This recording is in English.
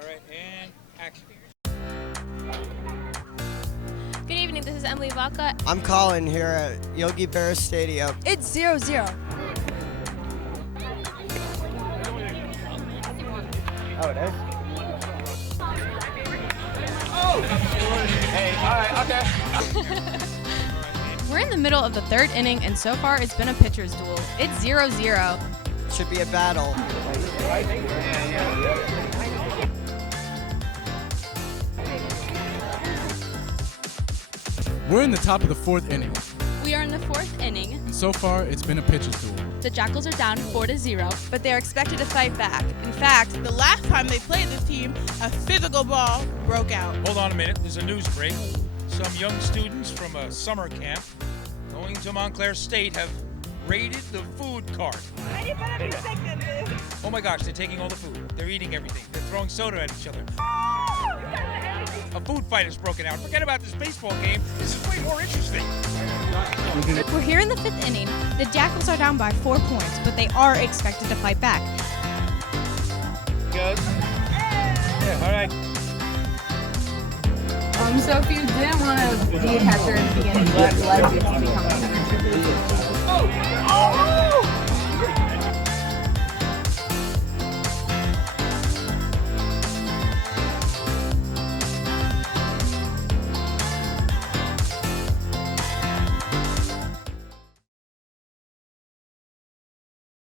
All right, and action. Good evening, this is Emily Vaca. I'm Colin here at Yogi Berra Stadium. It's 0-0. Oh, it is? Hey, all right, okay. We're in the middle of the third inning, and so far it's been a pitcher's duel. It's 0-0. Should be a battle. We're in the top of the fourth inning, We are in the fourth inning. and so far it's been a pitcher's duel. The Jackals are down 4-0. But they're expected to fight back. In fact, The last time they played this team, a physical ball broke out. Hold on a minute, there's a news break. Some young students from a summer camp going to Montclair State have raided the food cart. Oh my gosh, they're taking all the food. They're eating everything. They're throwing soda at each other. A food fight has broken out. Forget about this baseball game. This is way more interesting. We're here in the fifth inning. The Jackals are down by 4 points, but they are expected to fight back. Good. Yeah, all right. So if you didn't want to be a catcher in the beginning, what led you to become a